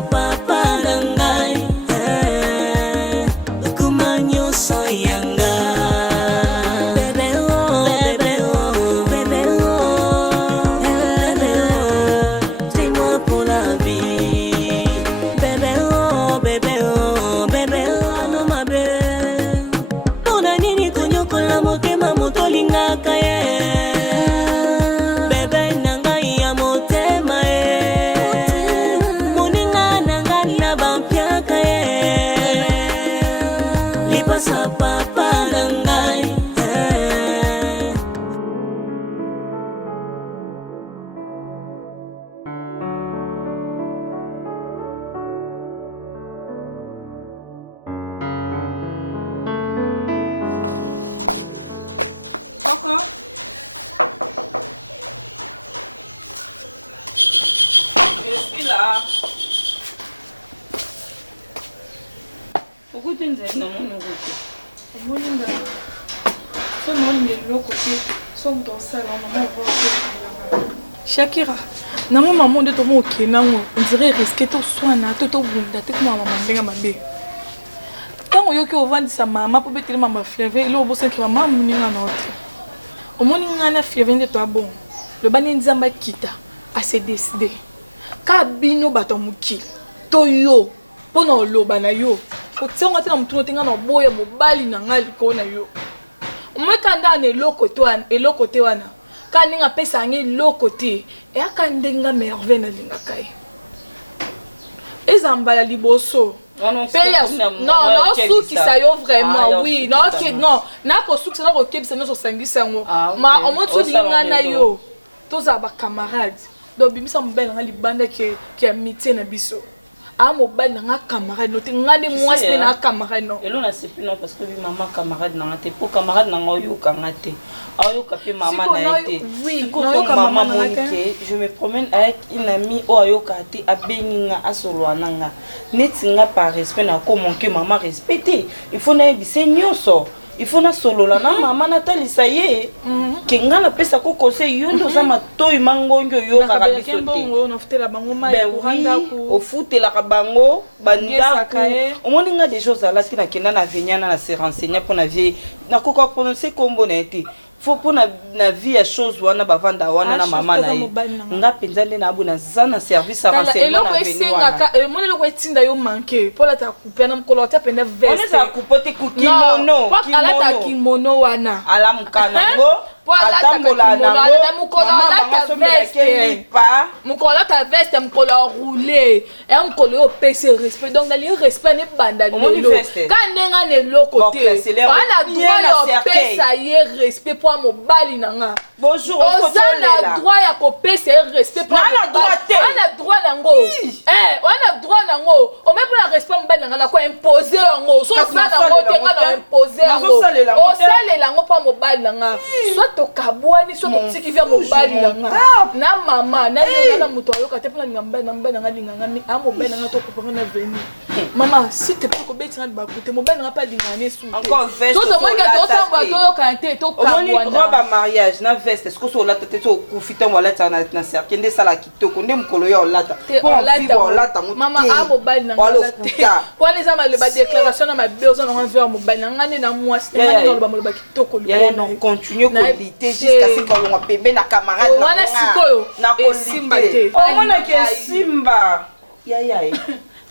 Lipasa papa nangai Kumanyo soyanga Bebe oh, bebe oh, bebe oh Bebe oh, dis-moi pour la vie Bebe oh, bebe oh, bebe oh No ma belle Pona nini konyokola motema motolingaka ye Papa nangai Coco je suis là. Pourquoi tu ne sais pas mon Moninga, son nom est de l'autre côté, son dans ça, maman va Shakira, non maman de ton mot qui est on dirait risquer tout soin, tout au bout d'attaque maman benga mabé. Quand on y a vendu sa maman pour bêter maman FLAVIEN, il a besoin que maman moninga notre. Au moninga na FLAVIEN de toi bon, le banin zamba kita a se décidé. Kabino batamuki, toyo, pono lo banayo. Otsonga tena mtu notenga na boya mobali na ngali kona yo. Umeka ndane eloko te wana. Kaninga pesa ngi eloko te. E akandenga merveille na linga kai. Ezambala liboso. Non, souki ça yo vraiment oui. Non, OK, non. Na ko souki na ko kebisa no so sangisa ngo. Ma omoto linga na yo. Toza ba camarade. Do bimisa mbela ngali banda ki amitié na biso. Ah mobile na camarade no te ngande mwasi na camarade no elo na sepi non parce que maman camarade na te pour camarade na yo kangate ayo kapé maman na été oui non maman Monique je me promène avec une amie o ayo kate abeninga asolwa nanga netinga par respect na ko manquer maman respecter il faut na bise nyonso il faut na solo la na maman Nathalie ça y est kenga na pesa ko conseil yondo za matoyi mangonjo yo ka biso te on ofutela bango mai kuranda ku ofutela ka bango banda ku on moninga des choses là qui na kenda na venyana na se renseigner pour na vie na ko prononcer kombo na été faut pour na vie à chose wana bavanda wana na maman na ye nga penza nde na abuna zana service à renseignement na venir wana mon eloko etinda yo manquer pour la ta couper na mkolo ta pende veste on est à couper te kimono ala ta kimono wana ala mukana ngo atambola nango mukolo ta veste mukolo ta veste mukolo rouler et mukolo yo pese respect donc dans le respect ne banda lelo quand nenga ne loko te ala droit yo pesa ye respect pour mobali nanga bonjour on a droit ya ko pesa respect pour on a droit nango on a droit nango on met pour la respect mobali nanga la ko imposer ngo so ça nango te nga imposer ngo o sale lango pour mobali nanga soit to kabwani soit to tiki via mobali nanga na mama na muto yo ka te pour ngamba nanga linganga ni a mobali nanga to ko na venir maman si te pour ko beti ngaba kote mobali nanga pas lingane sou encore veste tout le monde ga to tamba to yo ka te to kabwana roba mariage na veste est-ce que so la tete to kufita wala tana na cercle ndé sala kitoko ndé mkolo yo lata pour vivre lata mama a mobile na lata pour les ama le ba déclaration na ma besoin na envers mobile na ngane na mwasi ngane na lo ba kitoko lo non continue ko liter jusqu'à ce qu'on va pembe na camarade na wana sikoyo na ko simba te o mona ke simba ya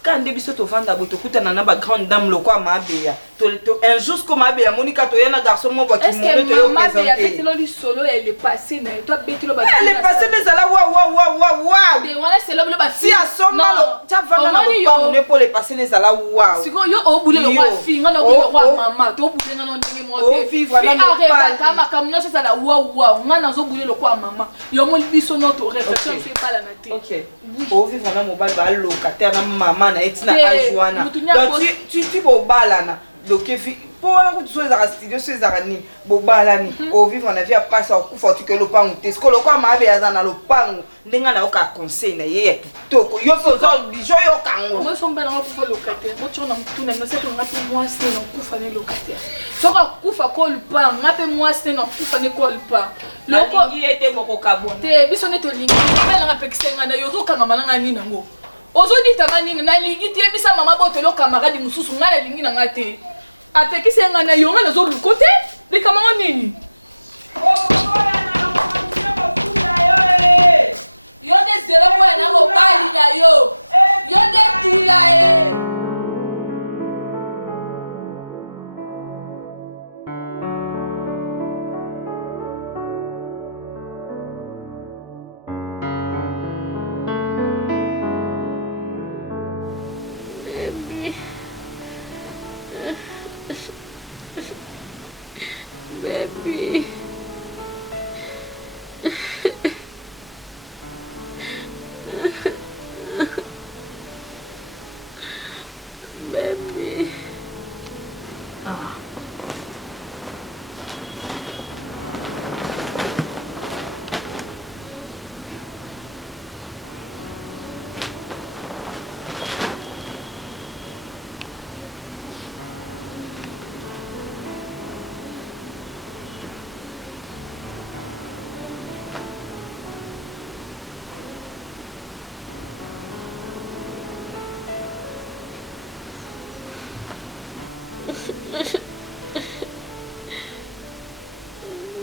quand biso to vanda boto kutana na ba grande dame lokwa mabeya to un jour comme mabeya Monica to yana garçon mo ba ki mo to yo présenter est-ce que betilo li solo elle est passée na toi betilo ba elle est passée des ala wa de wala c'est l'homme ba si asoma lo ta vanda na lo ne pour les passer les ala wa siko yo o boule lo wa fi ngana boule lo wa mama to boule ngana ndenge mo te vivre na mo pa ka makamnyo c'est la wa ngana zo boule lo kwa mama yo mo biso notre réflexion c'est pas la naté OK o vivre na mo ba locataire na mama na etina ajuana donc tu bobalana donc pour que tu sois à studio sois à ni bobalani au vivre na vie à passer au kufa tu que le pangu te ce que le quoi mabe azana le pangu ndenga na oka conseil na ye kitoko yo fazo bijo yo kango moi sombe na kufa locataire moi tu na mtuna no c'est que ngapi moi c'est na kufa ne locataire so ka kufa ko le pan ngapi moi c'est na kufa ne ko le pan loko yi ete boko kabona te biso ne to lingi bela ngapi kisenga na yo to kanga malanga ni nango Aujourd'hui tamani na lingi tie bisa mama botelo camarade mususu ngana lingi na ngate. Apeki se ngana yonga na zo lukote, le kamama nini? Yonde zero kwa na mo bali na yo. Yonde tula Baby. Baby. Ah.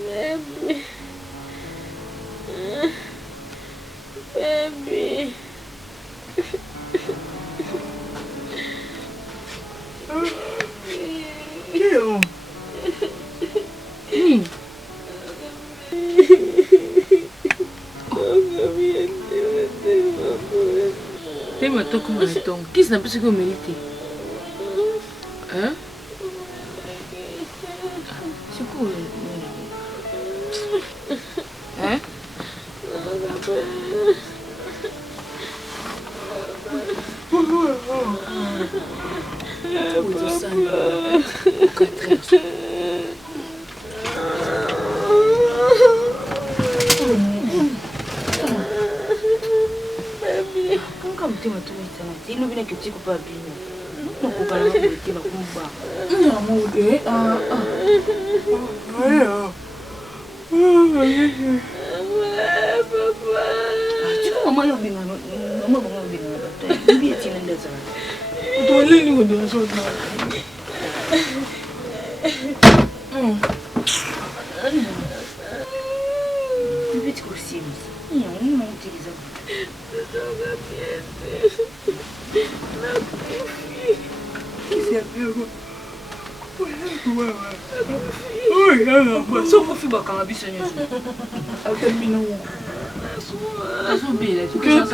Baby. Baby. Tema toko moniton. Qu'est-ce n'a pas ce que vous méritez? Hein? C'est quoi? Hein?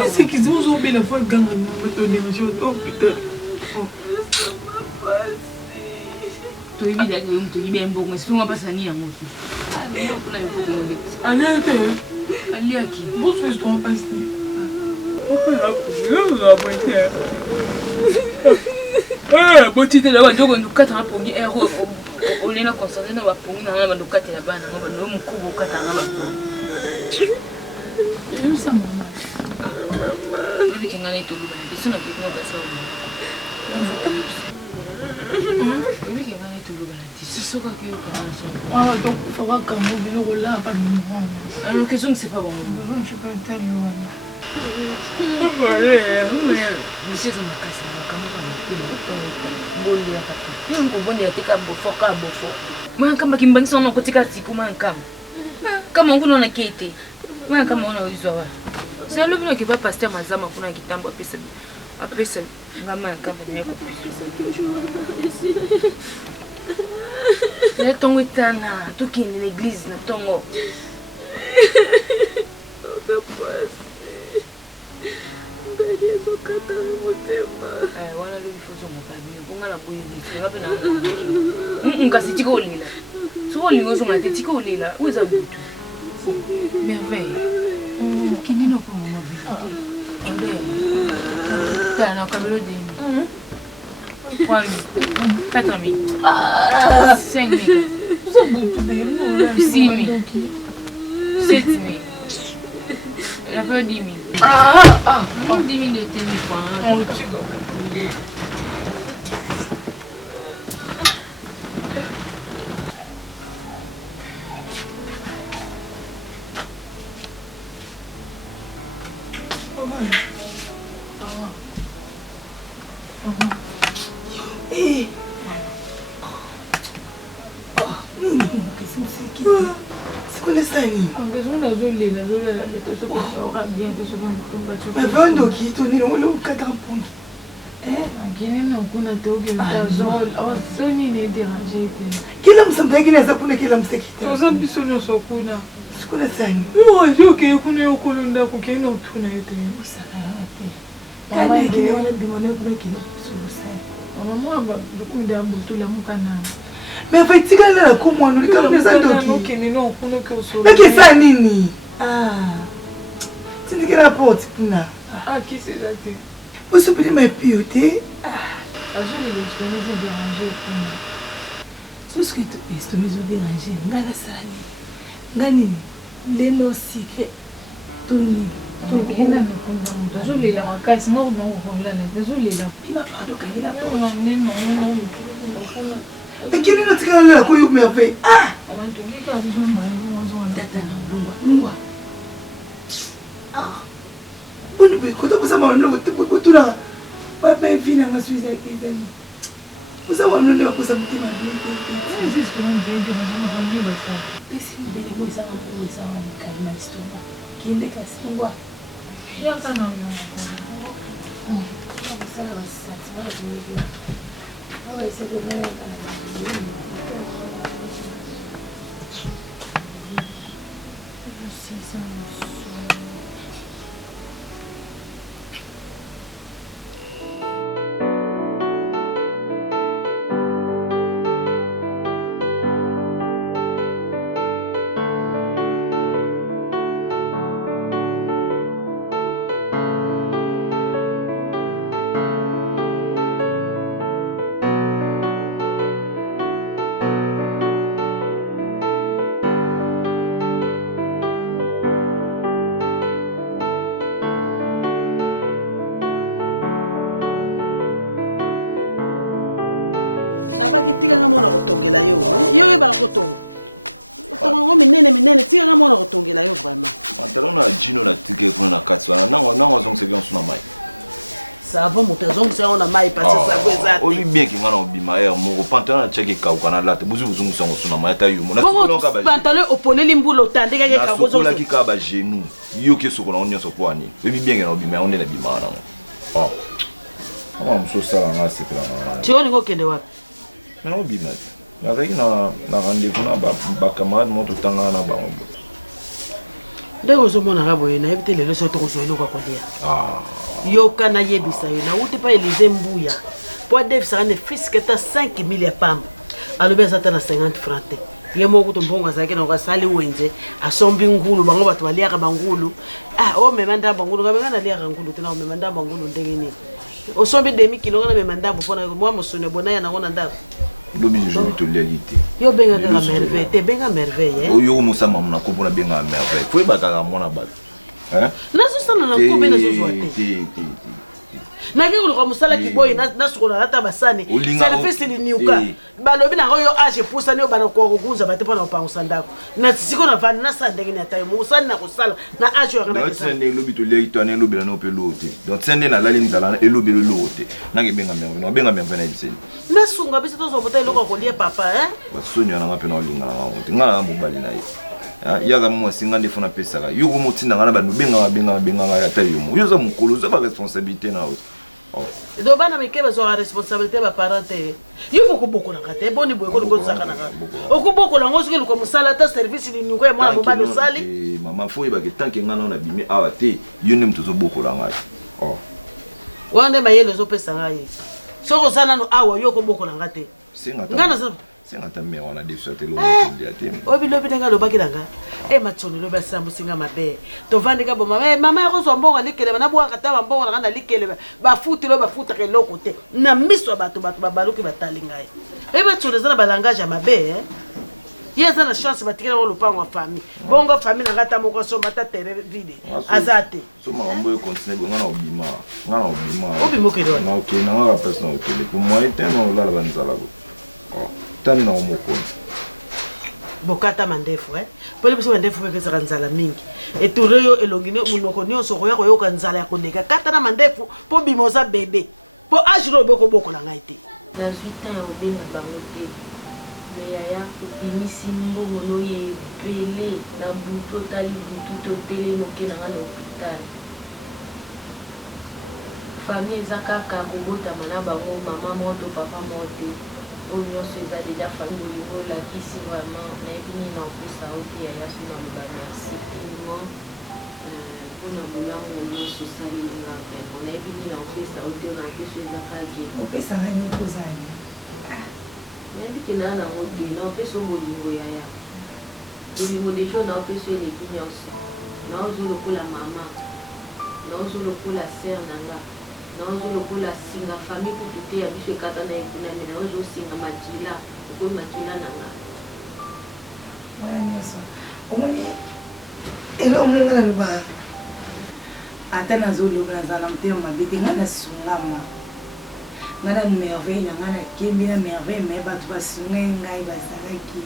C'est qu'ils ont oublié la fois de gagner notre démission. Oh putain. Tu es bien, tu es bien bon, mais si on va passer à Nia, moi aussi. Allez, Allez, à qui? bon, je dois passer. Bon, tu es là-bas, donc on nous quatre ans pour dire héros. On est là concentré dans la peau, on a nous quatre là-bas, on a nous coupe au quatre ans là-bas. Je sens maman. Je vais aller tout le monde. Je suis un peu comme ça. Ah, donc il faudra quand même venir là, pas nous. Alors, question que c'est pas bon. Je suis pas intéressé. Monsieur, ça m'a cassé. Moi, kama kimbangiso na kutika siku mankam. Kama nguno na kete. Moi kama una uzoa. Sasa leo bino kiba pasteur mazama kuna kitambo apesa ngama kama ni kupisa. Le tongo itana, tukini l'église na tongo. Wana lo bifuzo mokabini bonga la boye ni ngabe na ngasi tiko lila so lingo so ngate tiko lila uza butu merveille kinino kwa mama bi ande tana kamelo de kwa 4 000 5 000 So butu de no 6 000 7 000 la peu 10 000 10 000 de téléphone. nini? Mais vendo qui tourne le cadre pour nous. Quel homme s'en fait qu'il a sa poule qu'il aime se quitter? Mais fait-il que la commande nous comme les autres? Mais qu'est-ce ça nini? Ah, c'est que la porte pour nous. Ah, qui c'est ça? Vous souvenez de mes pilotés? Ah, je vais les déranger pour moi. Tout ce que tu es dérangé, ngana sali. Ngani, les nos secrets. Toni. Désolé, la caisse, non, désolé, la. Il m'a pas de il a pas. Mais qui est notre canal là, quoi, il me fait? Ah! Ah! Bon, quand vous avez un tout là, pas bien fini à Suisse avec les amis. Vous avez un nom pour ça, vous avez juste un nom de ça. Et si vous avez des ça, vous avez un calme d'histoire. Qui est le cas, c'est quoi? Il y a un nom. Qui tire un mot à retomber là, yo est pas retomber. On minene, tire un mot à retomber là, yo vraiment. Maintenant, on a Gino la tige pour la Katswana. Non, on a c'est bien sur la maille. Ça va, mon trésor, c'est on a maille parce que ça veut ça. On vit bien qu'il y a un bimaire, mon pantalon a checké quand on a la tête. Vous sont sur la maille, taille. Mon pantalon au poney limbulo, tandis qu'il y a un peu qui caba genou. Yo qui sur l'on y a sur poignet. On vit bien qu'il y a un bimaire, on est la bimaire. Oh, on se sert en assez là. Tu vois, on est quoi? Non, bimaire. Avec na rendez-vous na camarade mon tout temps na bango. Nde ozomona raboye na ebite lelo so tokozoyelo kwa kolia. Ah. Yo kana yebisa yo na uti pa Elize Mbuya. Po def sera ne fisketa 5000 ya pamba. Alobe azata na 50 francs te. Ye moko to mbongo azake na kwasali wenze asombi ngulu bango batho baliaka bangulu. Ah o memanda bangulu ka bengana liaka ngulu te na o memanda bangulu ndenge ni. Osombi demi kilo na memanda mpona moi mosone bonaya na ngona ndako. Lobi je vais te l'égalité. Yo benga ka merveille, te benga merveille hein. Yo musa mamuna ko bona benga merveille. Foi baka mona ba. Hein? Na so sana na ko bena zo zoate. Na ke ko musala ki boy na so na ata basani. Service li niuka. Ba lobi na yo age pusa ne ba na ko kunza ba te pona pa usandako. Na siko na vana na sandenge na tayo musani na ko sala na age yo kana kisa. Na lobi to l'égalité na lobi na pe lote. Donc sende na lali nzala na lobi lote. Na ke benga merveille. Na benga merveille na biseli. Na sunga bisi to zo bota loko ko lie papa hein. Ba sonya na ngape na olinga na ngote. Ngala mo bali na ye. Ya ga mo singa ndefuna pesa ka. Yuko mutinda ngana ba benga ya tayo mo. Yo za mukolo za ba responsabilité na o. Do bana meke bazo la responsabilité ba parente. Yo ko boko na kate boni boy ko ko saka na. O ko boko la ngoso ke ko musala ta service ni ngo ya mwana mobalo sali. Mama foi ba ke tanke ngana na bimi awa te. Yo nem to zo boko la ngai. Oh. Wande mayele zo pesa ngai. So ko sana no awa yo ko boko la ngate. Ngana sa Sengata me wana defsate lo ndi atemi. Obi lobi nga lo bakilanga. Matsoni lo basambu singa mabe. To vandika bo mama yako so mbonga likele na bwa kata mbonga na likele ba futi lo ba futa ke loko te. Na miso bato babaluki batali ngai. Matsoni zana balangage mabe Yeza na chance batikela ko lupango wa famille. Bongo famille na ngata moko so mata tere vide. Azate. So makambo e continue ngana obima. Ngana obima. Obimo ke do. Na okay na ngala personne okele. Pour moi tellement la banzala go. Oh. Tani na omoko. Bokata mandefu Pole biso mandefu pesa kanzala mingi. Etureyo elongine munoko nyonso ko yako yoka nzala ya kondeka. Kata na mandefu po bimoza bebe. Po ajiro boko la ngaite. Na 8 ans obinga bango te. Mais yaya obimisi mbongo noye ebele na butu otali butu totele noke nanga na hôpital. Famille eza kaka kobotama na bango mama moko to papa moko te. Oyo nyonso eza deja famille olingo olakisi vraiment nayebi nini na opesa o te yaya so na loba merci infiniment mpona molango nyonso osalinga vraiment nayebi nini na opesa o te na mpeso ezaka bien. opesanga nini kozali nayebi ke naa nango te na opesa o bolingo yaya bolingo deja na opesa eleki nyonso na ozolokola mama na ozolokola ser na nga na ozolokola singa famille kutu te ya biso ekata na ekunami na ozosinga makila okoyi makila na nga wana nyonso omoni elo omonga na loba ata nazoloba nazala motema mabe te ngai nasungama ngai na merveille na ngai nakembi na merveille me bato basungai ngai bazalaki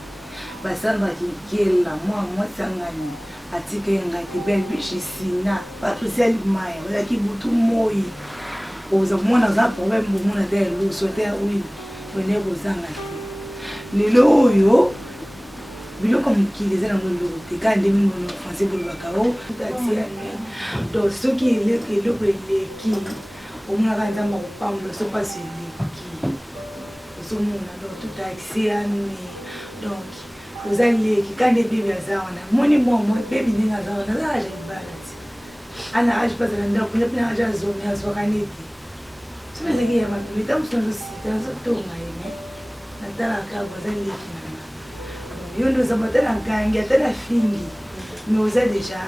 basambaki kela mwa mwasangani atike ngai te belbishisina patricia limaya ozalaki butu moi oza komona aza problème bomona te eloso te oyo wene kozanga te lelo oyo biloko mokili eza nango eloko te ka nde minono français bolobaka o tatiane donc soki eloko eleki omonaka nzambe akopambola so mpasi eleki ozomona donc tout accès ani donc oza leki ka nde bebi aza wana moni mwa bebi ndenge aza wana aza aja libala te ana age mpazala ndako kuna mpena age azomi azwaka neti soki ezeki ya mabe meta mosu nazosita nazotonga yene natalaka aza leki nanga yo ndo ozamba ata na nkangi ata na fingi mais oza deja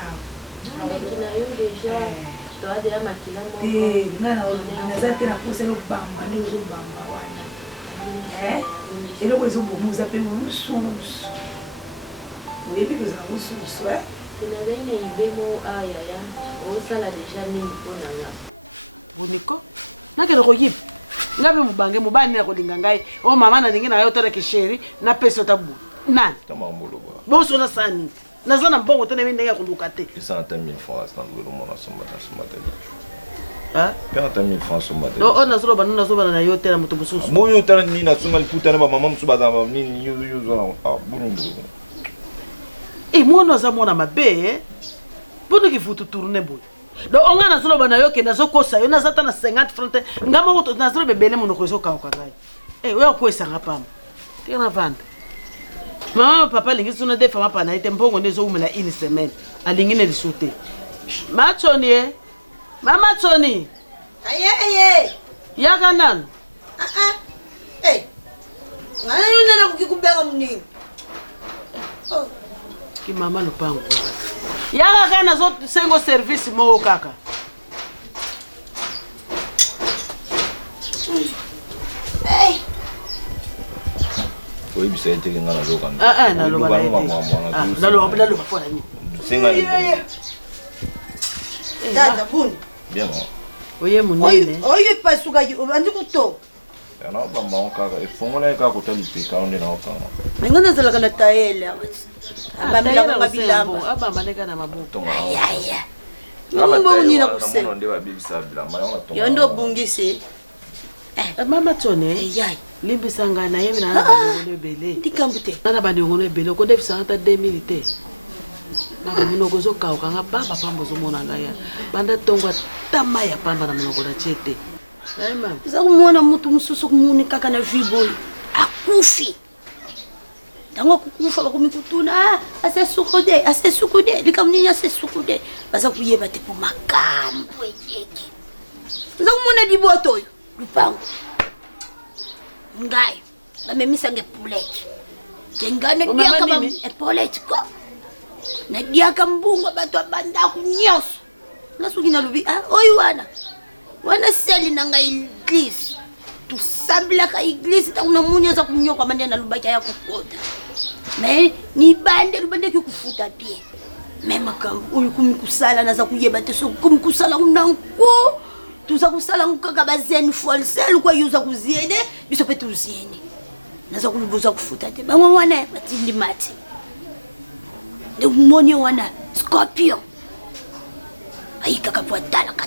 te naza te na posa elobamba nde ozobamba wana eloko ezobomu oza mpe mosusu oyebi kozala mosusu nazali na ibemo ayaya osala deja nini mponanga boniko nakende koyiba nga mpe mobange mobali nene kolinga ngai o mama na ndenge na ngai otalaki sheri napesi otabu nani bosona sani naza na mbongo te na mi ndenge ya koluka te pesa ata 1000 francs nazokomona somba te ata 1000 francs somba te o nazoloba no nazobana na yo te na moto mosusu boyo otala nini nasunga liputa na bamama mosusu bazala nini yozona bulungu mwana aza mwana mabe mponoki futu tourne boye donc onga nazoloba na yo ke nazokosa yo naza ata na 50 francs te nga moko nazoloba ebele monoko ezokauka ngai oyo akoesanga pamba tika na vanda mama papa alingi suna de fama pana ite mbongo nde ezoumela une semaine alingi ne liso te matoni mama toni aye yaka nano ngana yo nana kukikubeka mningi ki mama lupango yaka kana zo sengo service mo kaka oyebisa ete ke nga naloba naloba mpona nini tata buni oye monene oyo epasukaki obandi kutoka yanabambango kaka efongola kaka kota lipeka onde naokanga mengo nazalaka na tayele abamilakanga bilamba abambaneka na maboko mbonina kusema nde babebisa bilamba yo nde obungisi mama tone limbisa ngai nayebi na bandeko ebele ndikambu te na bandeko ebele okodefisanga ata 2000 te na monoko ozokauka nga baba pamba ozomona ngai banda ntongo ata mai ya pamba na monoko na tie te oza komona motu mosusu okomoni kaka na vi boye akufi ntango akukufa bakomi kutuna asesukude likambo nini asesukude baza koyeba te po makambo eyeke oza komona liboto oyo lupango ngai bamemisange epulete ke ngai nadiaka epolete ko nadiaka mbungo bato abandako nyonso nga soki nalobi oyo wana seli na ngai eglise tosambelaka eglise ntango namoni aza kunyokama nde nalobaki aya kokota me nibande lobandeki kufuta bien me makambo oyo komi kosala naza koyeba te soki komi kosala nanko toza kosala ngo kaka bazeni folsel kwa yo oza koziene biso mpe toziene naza koloba oza kofuta te bango wana batindi mati nde moni wana scorpion ayikaka po atalaka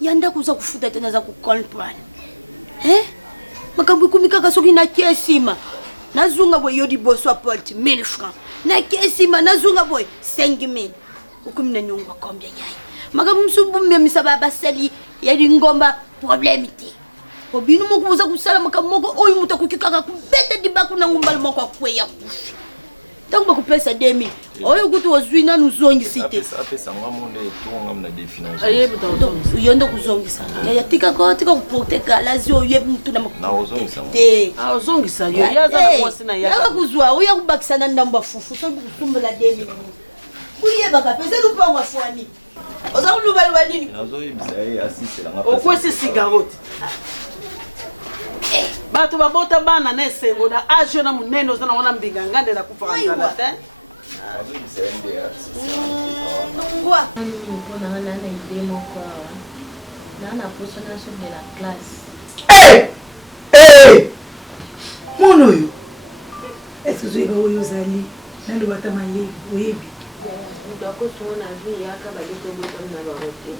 yanda kuza kufuta tena za kukomprendre makambo ekumi kaka soki nakia nsima nazunga boye yo liboso aporte 1000 francs nakia nsima nazunga boye 5000 okomi na nyongo combien yaye makambo mosusu bomemisa basali ya lingomba problème te obino moko boza kusala makambo moko oyo moto akoki kaka kubeta dibaku na ngumbala moko akweya kufi ntango bakupesa 2000 oyo kuti ozwi nanu uzongisi te yo nde kuzongisa yaya tika kuporte galazi oyebi mutu na te yaka kuzwa oya kubakisa na ndambo afufu soki kusumbula 2000 kuyebaka pesa lupango afwani oza kulubaluba nini okwesi sigarote bato babota bana na esengo na age na munene oza na wana mbinga ngande na kufa nzala te Ngwa mpona ngana na idée moko na poso na sur de la classe mono yo est-ce que zoyeba oyo ozali nando bata mayebi oyebi ndakosongo na vie yaka baletobotomi na barote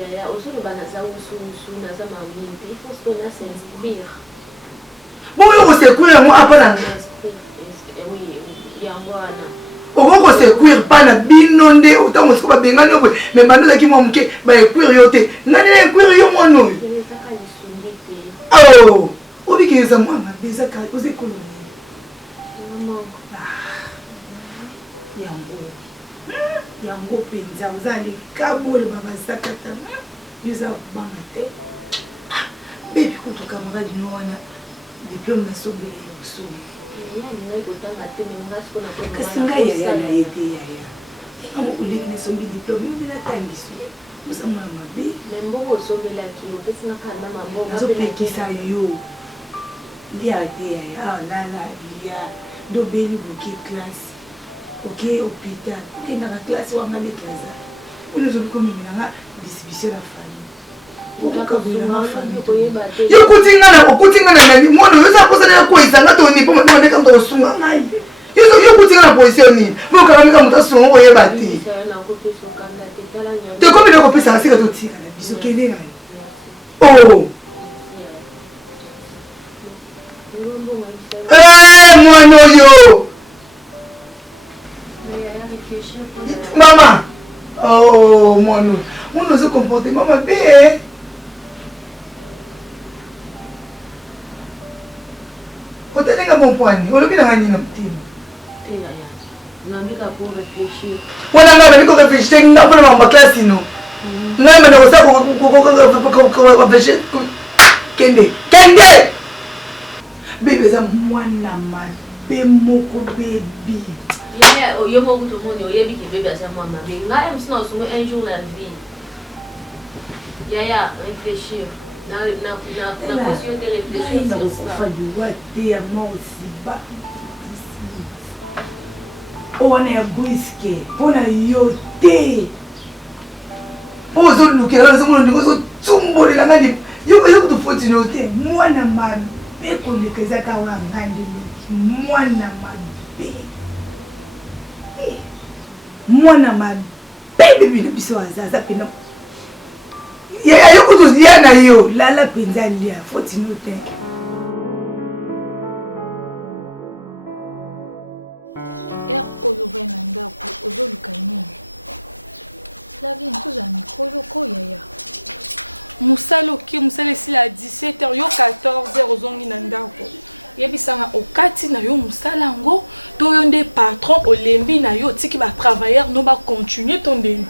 yaya ozoloba naza usuusu naza mamimpe ifo siko na s'inscrire boyo kosekwire yango apana yango wana okokosekwire pana bino nde otango siko babengani oboye me bando ozalaki mwa moke baekwire yo te ngani na ekwire yo mwana oyo ezaka lisungi te obikeyeza mwa mabe ezaka ozekoloni yango mpenza oza likabole babazakata yoza kobanga te bebi kutu camarade no wana diplôme nasobela ya kosomi kasi ngai yaya na ye te yaya amo oleki nasombi diplôme yobela tangiso osamona mabe azopekisa yo lia te yaya lala lia dobeli boke classe ok hôpital okendaka classe wanga leklaza oyo ozobi komemelanga distribution ya famille okutinga na nani mwana oyo oza kosana ya koyisanga toni mpo mondeka moto osunga ngai yokutinga na position nini moyokanamika moto asunga koyeba te tekomile kopesaka sika totikana biso kende ngai mwana oyo Maman, mon se comporte, maman, bien. On t'a dit que mon point, on l'a mis dans la ligne. On a mis pour réfléchir. On a mis pour réfléchir, on a pas ma classe, sinon. Non, mais on va réfléchir. Kende. Bébé, ça, moi, n'a moko baby. Yo moko to moni oyebi ke bébé asa moi mabe nga em sino so un jour la vie yaya réfléchir na question de réfléchir sur ça fa du wate ya mosi ba ona ya briske pona yo te ozo lukela zo mono ndiko zo tsumbolela ngani yo kutu foti no te mwana mabe kolekeza ka wa ngandi mwana mabe mwana mabe bibi na biso azaza pena ya yo kutu lia na yo lala penza lia foti no te oyo vena ndako ozoluka nini Flavien toza mikolo koyaya musala oke musala esila ya 17h yo 14h ozongi na ndako yebisanga okati na yo musala yango to yo nde patron olembi na yo tiki batravailleur no bacontinue to ndeni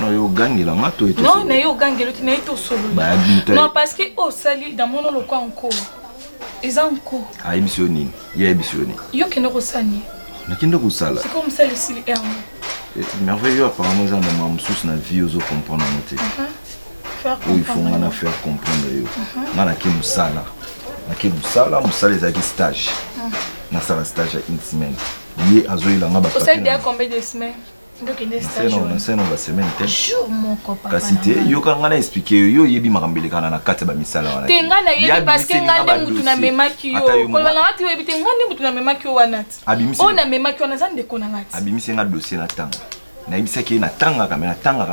non yo gangela nga to eto non na yo gangela ti na yo tosolo non parce que osali dans mon loko encore eza encore ayebiso nini yebiso nini yo kende kosani nakinde kusala c'est comme ça le sili merveilleux apparemment za na mamsusu na vie ozo comprendre moté il faut ngana faire comprendre yo ngana ke musala nake musala ezaki stage nasala stage ya une semaine ye azoyelanga bapapie ça fait combien de semaines naseno basemaine te kasi te yoka nga na explike yo yebi makambo elekana na kati ya bamisala wana te nga na yebi parceke nga nde mutu na memaki yo koloba na nga te oyebi te nga nde mutu na memaki yo wana ti oyo na memaki wana eza ndeko na nga ti abimisi nga dossier na ntango na ibisa ki na tanga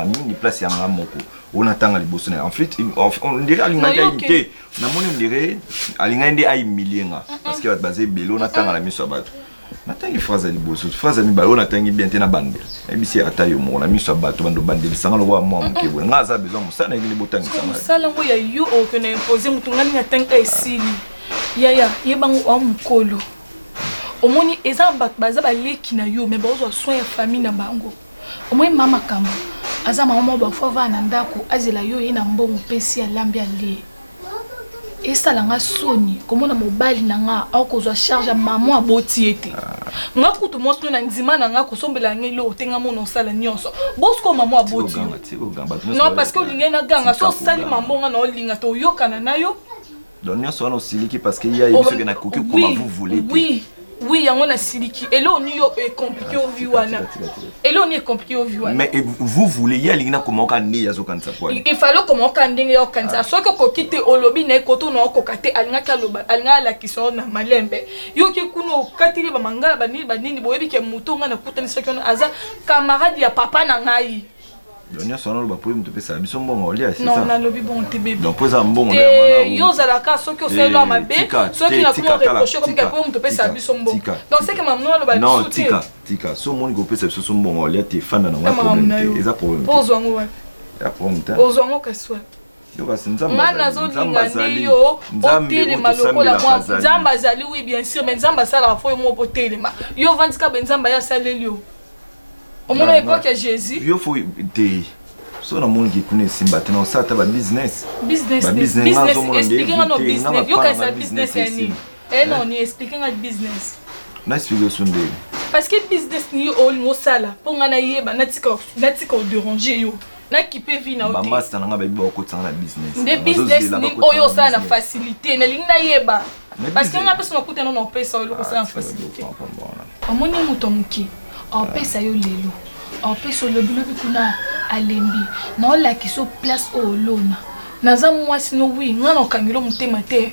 mingi place ya ngamoko on tanga liboso na en fait on dirait alinga qualité na moni on dirait alinga ndi ay milienga parce que basé belo na tanga la miso bato na tangi phrase liboso phrase mi balo na tangi bien te na bande ibisi ata yo mo na miso bato bando bande sanga lo wa mo mkebo nga za besoin musana ngili botangi sanga sala ngo ya yo o que na imposer mutungani na tanga esili ya bango wa mukolo omoni eza baza baleki na yo mais bazo soin ya famille na bango omoni mama kambo aza mama ba fo va na ndako azela yo ina mbongo pesi ya lambi ali esala nga soni komona mobali na nga akozwa charge ya mama aboti ete nga kutu monso na nzima na nga kosombela ngelo otenga mono sala nyonso bosko mama aboti non parce que olinga na ganga so sali mambonga na olinga to yokana na yo donc nyonso wana osiliki parce que ya yebiso na koki comment vous voulez oui yango na siliki et là on y est compliqué au viwana et là on est compliqué au viwana mais vous voulez y aller na comment kan ni yazo kanza kwa il fallait comment kan ndenge yo kanza so ko kokite olobi na koto na ko kate alinga kaloba alinga la kiso na malembe yo ke kuno katile ba mangala banini boyebi ke mutonga na kutani sekyo aza camarade ya papa na ngai Donia sono lo bapoye mtu pesa biso mbongo olia c'est ça. Non na lobi bon te bébé. Donc poza mbongo na mana. Yo za ka soki o selo mabe, soki na ko reprocher comme que pour mtu pesa biso mbongo. Donc c'est que maman lo ba non tika so moni ko pesa biso mbongo olia te fanda na problème. Eza problème. Pozo ngo wa. Ya problème ta. Pozo ngo kaswa. Yo ba sinza mana zo lingani yo otele maloko la moi nzamba zali oui bien sûr mais nzamba sala fo mo potele ma. Yo vandika benzamba ya salelio. Au moment époque Jésus. Il faut des so na monde qui connaît simba tena ça ta business. Business expliquer no business. Yo ka sa business ni. Eh non ni expliquer nga business. Na explication de. Parce que business ni o mo sala po nga na yeba na tika déranger yo. Na ki pe vi na ote. Ba master nga ba ibo ko tsanga na business. De business ni oyo sa na facilité na linga yeba. Parce que nga personne ko tena no pesa o ko sa na facilité. Omoni muto muki. On pesa yo lelo on pesa le bilobi kuna alembi na ola kiso place o lona naza mwasi no wi ngana okangilo mutema te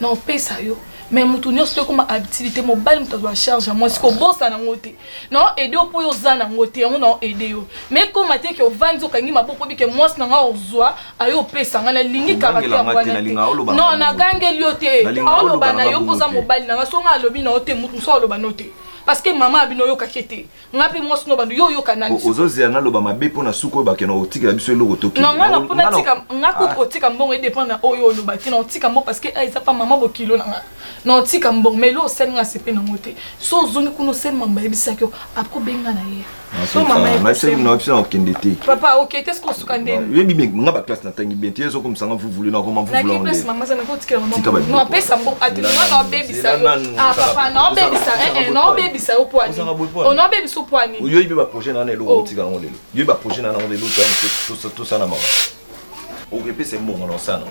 na pesa yo mais mutu nyonso koma activité mobile mutu doit charge moi siko bossa na ngote na aider po yo zana ngote yango na aider yo mais koma te ke ovandi okangi maboko bi ke mwasi na nga ozwa ayo pesa ngana lingi caractère wana non na gangeli yo te oloba na yo poza mobile na nga so nga alobi na ote mutu so oloba note parce que maman abino yo kakete ngapi mwasi no bandu yo kanani ozozia na loba mabe pona suko ba kena otika biso eloko toki non ngana pona tika ngako otika mbongo e dépend na oyo loba ti na otika mbo parce que aiza pa maman bo kilo na nga na otika mbongo mais lo sen nga sepe na ngote so zongi kuno sen mamba ebisa ko apro benga na ye so maman na sen na option okendete papa OK qu'est-ce qu'on sukande oui bien nga ba classe na tangi bien tie so comme ça vous voulez na comment vous voulez na classe maman ça na ko tika maman non pesa mbo atuna na baby ça ah papa non baby ça non baby ça au poani on a baby so poani yo ibe ba projet na lelo tika na lelo yo ba projet na lelo tout ça na mama o que pesa mbongo na sana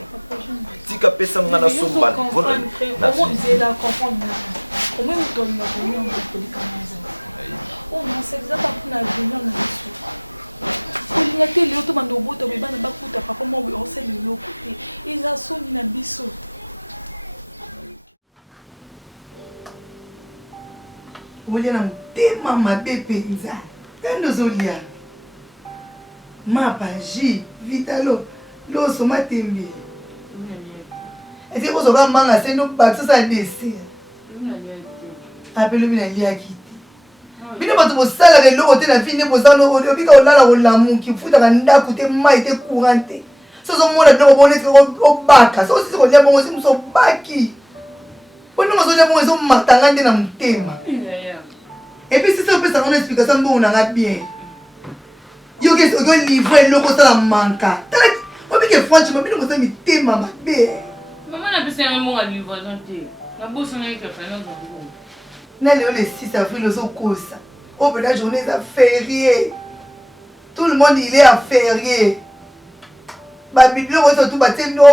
tika pesa ngana somba na comment ils la comprendre comment nous donne la réunion de l'économie oh non c'est exactement pour la réunion na biso olinga te lelo to bando bota be bana bakuta papa mo o se lelo côté ils a soni na biso olia na motema mabe mpenza tando ozolia mapa ji vitalo loso matembe ete kozoka manga sendo bakisasa dese apelobi na liaki te bino bato bosalaka eloko te na vi nde bozala obika olala kolamuki futaka ndako te mai te courant te sozomona biloko bonete obaka sosisi kolia bongo simuso obaki bonongo ozolia bongo ezomatanga nde na motema et puis si ça peut ça on explique ça bon on a bien yo que livrer le côté la manka on dit que franchement bien on ça mi tema mabe maman na pesa un bon à livraison te na bosse na que faire na le 6 avril aux kosa au bout de la journée ça férié tout le monde il est à férié ba biblio surtout ba tem no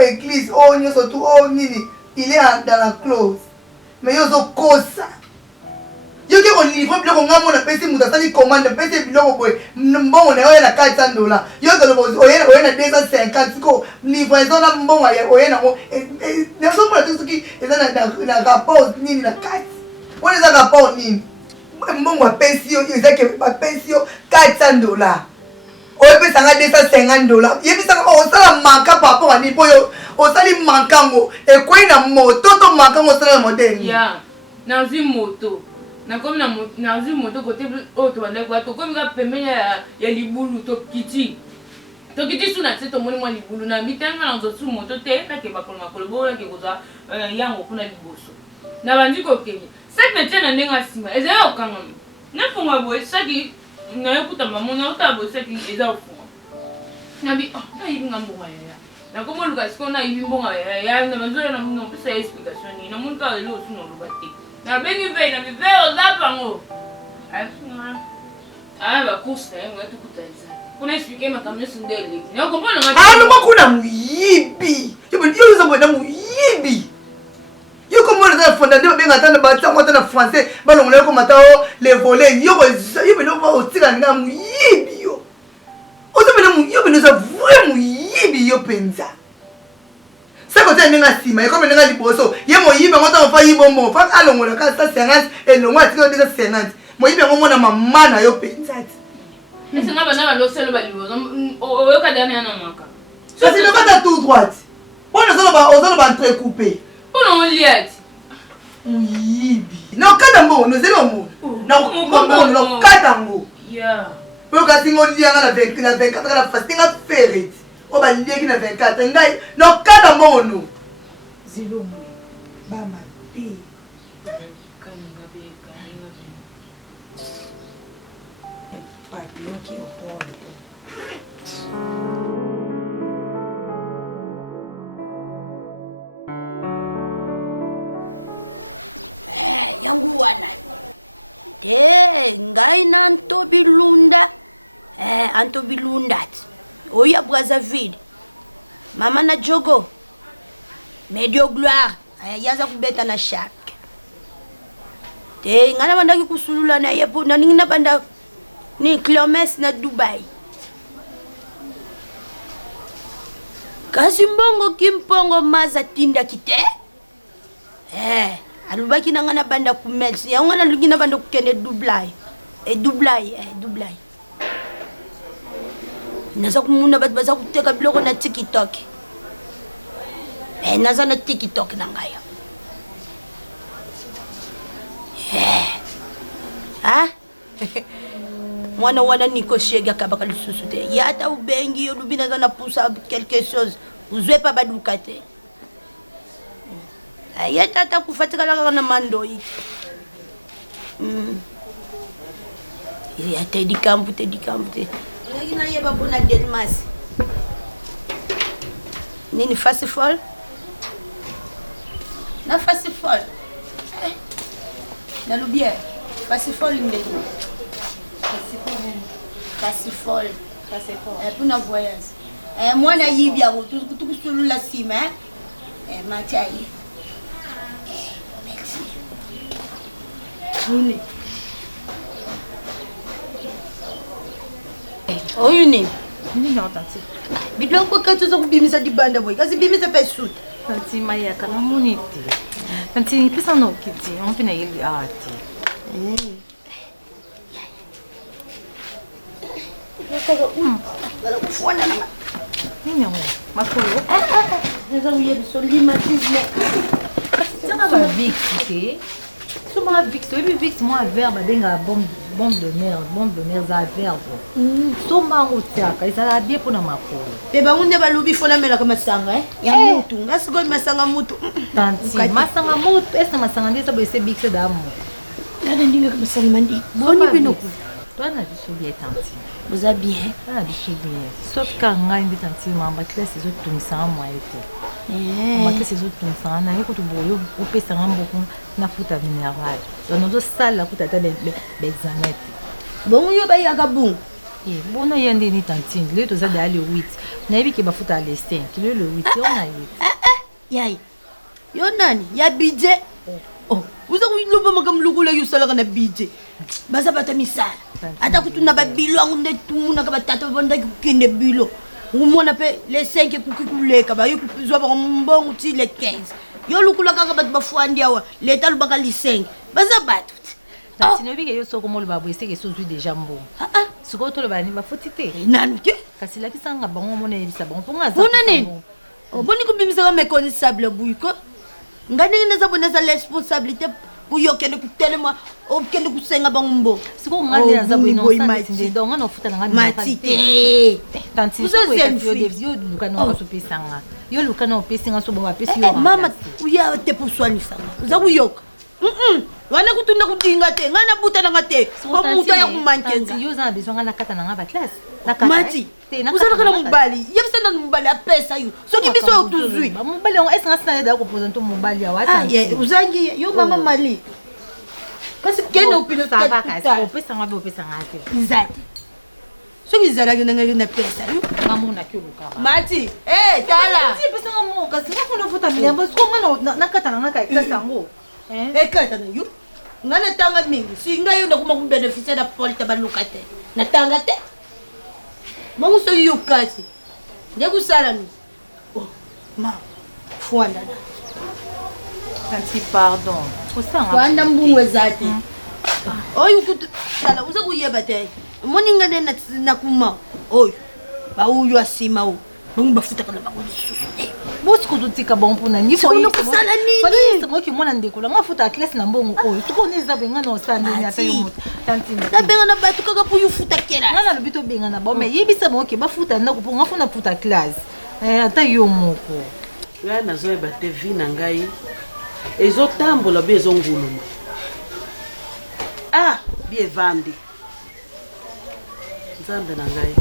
église oh nyo surtout oh nini il est dans la clause mais yo zo kosa yo ke on livre biloko ngamo na pesi muta sali commande pesi biloko boy mbongo na yo na $400 yo ke lo oyena na 250 ko livraison na mbongo ya oyena mo na so mona tuki eza na rapport nini na kati wona za rapport nini mbongo pesi yo eza ke ba pesi yo $400. oyebisanga $250 yebisanga osala manka par rapport à ni boyo osali mankango ekwei na moto to mankango osala na modèle ya nazwi moto nakomi nazwi moto kote oyo tobanda kwa tokomi ka pembeni ya libulu tokiti suna te tomoni mwa libulu na mitanga na nzosu moto te nake bakolo makolo boyake kozwa yango kuna liboso na bandi kokende saki na tia na ndenge asima ezali okangami nafunga boye saki nayokuta mamo naotala boye saki eza ofunga nabi nayibi nga mbonga yaya nakomoluka siko nayibi mbonga yaya na banzoya napesa ya explication nini namoni kaka lelo osu noloba te nabengi vei na bive oza pango bacourse na yango yatukuta eza kuna explique makambo nyonso nde eleki nakomprendre nga alongo kuna moyibi yo oza boyena moyibi yo komona eza na fonda nde babenga ata na batango ata na français balongola yo komata o le volet yo beno otikala ninga moyibi yo yo beno oza vrai moyibi yo mpenza sako otia ndenge nsima ekome ndenge liboso ye moyibi yango ntango fa yibombo fa alongola ka 150 elongo atika 250 moyibi yango mona mama na yo mpenza ti esenga bana baloselo baliboso oyoka dani yana maka kasi nebata tout droite wana ozoloba entrecoupé mpona olia ti moyibi nokata mbongo nozeli omona nokata yango oyo kasi ngo olianga na 24 kala fasinga fere ti oyo balieki na 24 ngai nokata mbongo no zeli omona bamabe yangu wana te ngai na Antobilunda Antobilundati oya Brazzaville mama na jogo medio gloire yaza kubeta na shake te ngana bandaki kusulula na yepo na ningi na banda ni kilometers na Dubai kasi mbongo kimpongo maza tinda kite alubaki na ngana banda kumelsi ya ngana lugi na banda kukende Dubai Dubai naza kumuna batu baza kuteka biloko na TikTok naza na TikTok na ngayo mwana wana niko shega kabaka lisusu te yata ubengi yo lubi naza na pousa quelque chose uzwe pa baduka te yata ata kufatikala kaka na mandoi tedi kampu te ngaki na yeba bona Delmas nini fasifol na fasifol na lubier fasifol ndeni fasifol puna voyage mwana yibi yango tukusulula sima matiaye merci nini oyo nini nini otanti biloko kati oza kubimisa dibanda boye kasi bimisa mpe suta tanti mayaka namoni te tanti pesa na okiti ompe na yeli awa te nini yango makolo eza uyebiso limatisme tiaka bavix te somaka vix oyebi vix mo averbe abengaka bombe de mer za verbe sombango otiaka ezalaka bien mpona makolo mpe bango nde balobi fo namelaka masanga ya mutu nga sikoyo masanga mutu tanti masanga mutu esa masanga nde eza boyese bix da motu ngana ndingaka masanga mandi boni binoku toana biso bien tanti boza bien ana biso bien sauf ka ngai nde tanti mamba classe ezotungisanga mwaye te maklase ezotungisanga naye kutu boyo opesanga mboko nafuta minéral donc nazosala kuta ata baexamen te bongo yo bayaka bungu bona ye ndeni tantine lelo toza deya le 8 nayebi ke bafuta le 5 lelo le 8 yo na ye yayi yo nani ya budget uza kuyiloba makambo lokola yo osalaka na budget baza bata misala ata kutuna babilo yango nde tumunaka batata babandaki kokende bilo umona mpe le 5 ekuki kuleka bayo kuzwa bango mbongo ti le 15 yo lukula kaka bato bafwandi awa leta alobaka li 5 baza bato tantine oyebike yo soko moloba boye seke sozwi deja mbongo sikoyo toloba ni bafuti te nanu te kasi lakisanga bango mona yebisa bango mpo nga kuna nini oboni kubimisaka méconnaissable buyiko nga ndenge naza bona eza responsabilité kuyokende kutelema okende kusenga bango mbo sikoyo nga nde naza boye donc nga naofuta na nga mati te tanti yo luka na okasopesanga yo luka na opesi nga so bapesi yo mama uya te poswanisanga uza kuyoka wana kutunda kudinga te nga na buta nanga te ko muta ya kumankenza yo za besoin nga nakata nanga ba classe mati uzalaka na mobali yebisa na mobali apesa yo soki biso tuzwi mobali yango ese nga sina da kopose nto mobali ya wata uzangi yo mama mali kasi kene opino opesa nga be opesa nga te nzati soki ezalaki ndenge na pesa yo ngamonaki olukaba mati tala pesa nga mo kasi nga funa futa milembo siko nga nakata nanga ka classe yango ekata na yo nga natanga mingi singa yo nakuma kubeneficia na polite baluka te natanga te mangu soki yo kasi nde kusala ni ma fuandana tanti pardon fuanda mbungu eza te oyo tala uza kuyeba te moninga nde nakuma oyo bauyo asima o bangu bafutaka na bango lisusu te bosi kozotika bango mpona nifonosala ninisangoki mwana ndekolo nga futa classe na mbongo oyo sokoni eza benga na osala ndeni ata yo moto nabenga na bato kaka mpo yo futa kelasi nga nalobi tobenga na bao me yebisa bango bafuta ndako mpo nga funa futa classe ata yo moko ngai nazoyeba te vi na ngai ezotambola bi ezonguluma bi evandi nzambe na ngai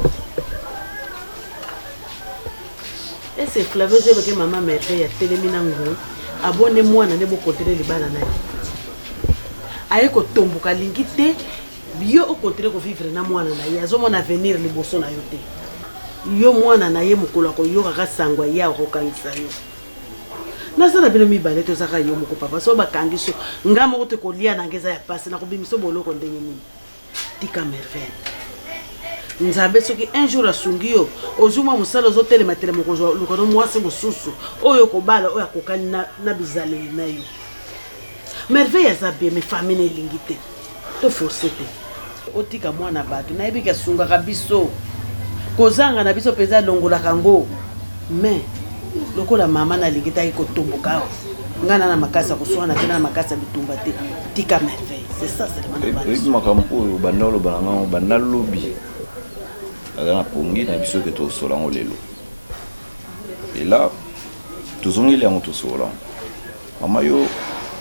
ese Flavien ozebake mama merveille atelemi na ngu abone mwana nde bokontere libala na ye aye kotomboka alingi te yo okontere kovivre na mwana na ye azomona avenir liboso na yo te yo mwana na ye mokolo akoyokaka sango ye akokangisa yo nasala bino mibale tozaka yo moko papa so bakangi so nga moko te kolia nange eza ya pasi nakobimiso boloko ndenge nini tika merveille nzambe soki un jour asungi yo ozuma mosala ozotelema telema lukono mwasi mosusu oyo kobala oyo akokani na bizaleli na yo merveille aza bien me famille na elingi te toforce te otika mwana bato nayebi ke asungaka biso kozanga na biso mpenza alongolaka ngo me lokola mama nalingi taki kotomboka awa nga na makasi ya koswana te na makasi ya bitumba te tika merveille c'est ça c'est makambo oyo banda oloba na ngango banda lobi aza na pongi na biso ke tosola yango lelo et là tozongeli yango tosola mama yo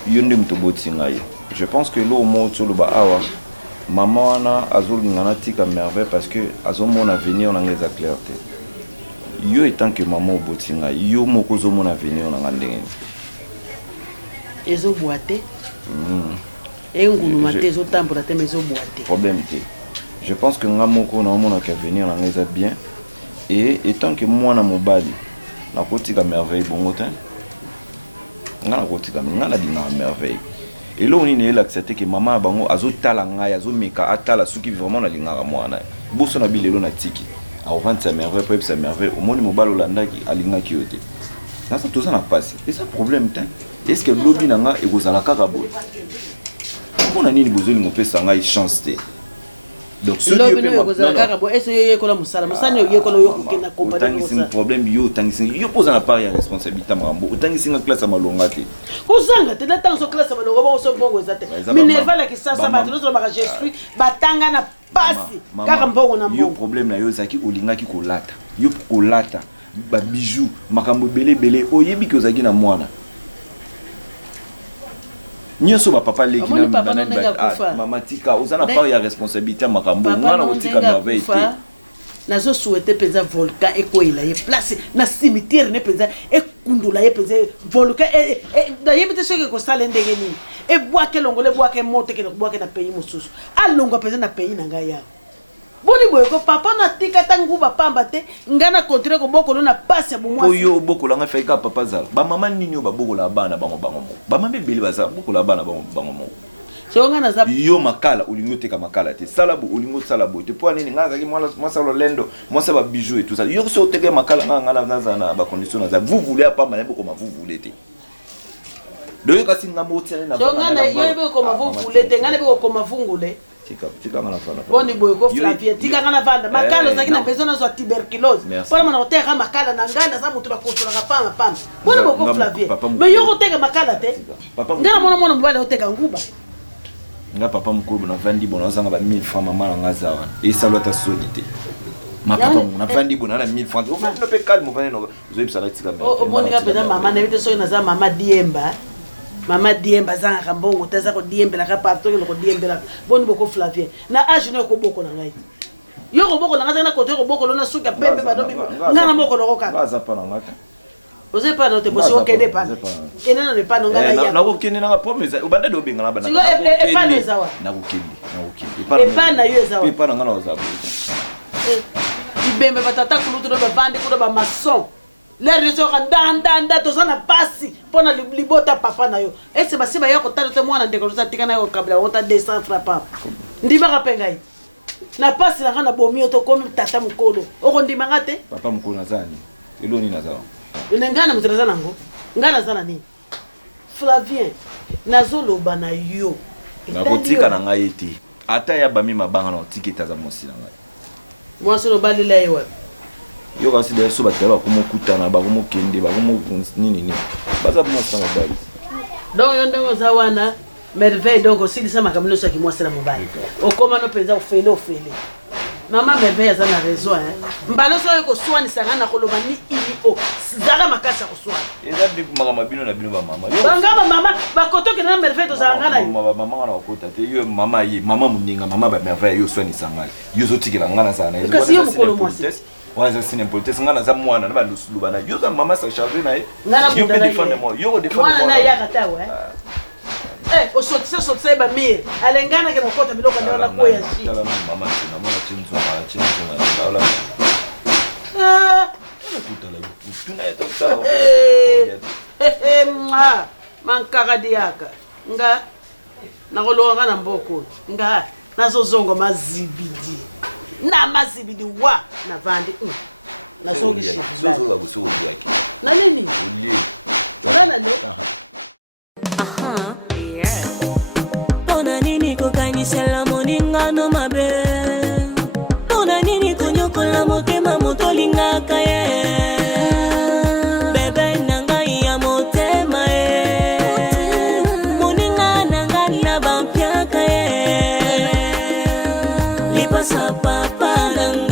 nde moto oboti ngai je pense que lo mo toloba awa mama wana azolinga na tika merveille parce que azomona avenir na ngai eza clair te yo etant que mama oboti ngai yo moko ozomona avenir na ngai ndenge ezobwa te enguluma te ezotambola te mais ezobwa te problème te. Je pense que nga moko na mona ka venir na ngeza bien et étant que moi na mobali na kotika merveille bongo te nga na kotika nga na dina merveille et là on est là accepter que maman bango azotala ngai azomeka atala suki vraiment na lingaka mwana boso na bilelo na tiki a vendre sa merveille pour sa merveille au monde mobile olandaki alingaki yote ça tout ça na passe et ça problème te est-ce que lobby nanga ekozala kaka boy on a ni besoin de pesa ngai chance te. Donc ce qui est problème yo tangisi yo pose na part ya responsabilité marambo tangisi nga classe malonga te kozanga te natanga so classe malonga ba so bongo ezate minerva la kisasa ba tino ba je suis batanga na pasi kaka mbongo na mbongo yo problème na yo zaki olingaki kolata yo kolata ba bijoux makambo belé oyebi ke ozaki na mwana nyonso ba papa leki na mama tika ozana part ya responsabilité makambo ngana kotika merveille te nazo souhaiter penza volcan ekoila ye place na cimetière ne penza ekundula ye penza volcan da yebite soke ko sala ndenge nini e bwake longole bwake moto ke bwake na pays mosusu alongo penza na pays na ngai ya boni boye ko papa na tika tangu ba pamba te ngana kontre ko bokolo na passe bo moi oyo bokolo nga feka papa za ba mama nini yo ba bokola bana bango ba mama beli baza bokola bana bango so ngana za yo makala olingo teka makala te salabo olingo salabo te po nini ngaza ki moi salo lendo moi ça ba bijoux et tout ça yo so teka makala ngana na ba condition za vous voulez pas mal comme vous voulez te doyo kasi ngambo tiana na so ngana yo be comme vous voulez te ngana be comme vungule tika ngana fana. Boni boy ko Flavien, tika ngana vanda. Makala zaki na besoin zo tuberculose. Pour mana oteka makala na nganda za mutu bakosola pamba pamba. Boni boy ko Flavien. Mais yo oteka makala te. Ngana mona mbala oteka nguba. Nga papa mukuru na vandi bona zanga ba 1000 francs mama na ngaza wana. Et ça doit être solide. Ma papa na vandi bona na 1000 francs. On ne peut calme vani no. Zo ibisa tika. O moni ka pena mama na vite so na za mama Diemba. Mama Diemba zanga kambongo taza ko Diembela ka parto ko Diembela. Boni boko Flavien. Na age no ko boko na ngai. Yo ko boko na ngaza na kote ko boko na suka pembe ba dobi. Ngana moko lo ka. Ngaza pa na ngata. Oze pa no te bosi o kende pa. Kende na le pa no ngala ya. Na ko kende na promise. Ubanda do binga na bana. Siko e pa ne zawa. Na ko kende. E pa na yo zawa. E pa na ngana ozabu. Ibembe batata kulutu do ba vande ko do ba maçon. L'air de sera danda tozana pasi pona libota papa na yo. Ese basiba yako talo te mwana ndeko za tikana yo kabla wota 200 francs papa. Ndima kapenga yi. Na pasi la ngana bomi to komi tata mukolo. Oko ndima ngate? Papa mukolo nazani. Eloni nazawa. Unengana mutaraza nango. Ngana zana ni. Flavien nazolo bana yo. Na kotika na ngai eti. Ata ya bami mabanga na tiketa za mosi na ngai. Moi solo bali la yewa. Yo kasi de so batela ko mokutana ba ko mokende ba ko nini baza mo sana bali donc yo ndongo za wana merveille donc aussi ça makamilo so ki moi c'est la mobile okoma no penza ofele mama merveille za na raison hein mbalo so ko swani sanga na koloba ni ili o zala makasa ko swani eza bi mama bino na bino ba mama banga mama ba koto ke na merveille to za ngana mama na ko tate yo mama yi mama muninga mama ba merveille yo swani sanga yo zo tikela ngana sana yo kasi yo mukolo mwasi waza sine politesse ngana za mwana na ba lusuluba na yo za mama sa charger na yo peut défendre moi yo défendre moi mwana ya kata ouais o sotse ba mir alengana ke nakota biloko ndio na koya shi tala mama na mwana chinzo na wala kutala tuna eta mankaka diaka nga nakologa na mboko nga nazo zongo mazibidi na mazibidi wa na vandi na songi shi zozo la buso yake na nini ulie nana ne pona nini kokanisela moningano mabe pona nini konyokola motema motolingaka ye bebe nanga ya motema ye moninga nanga na bampiaka ye lipasa papa nanga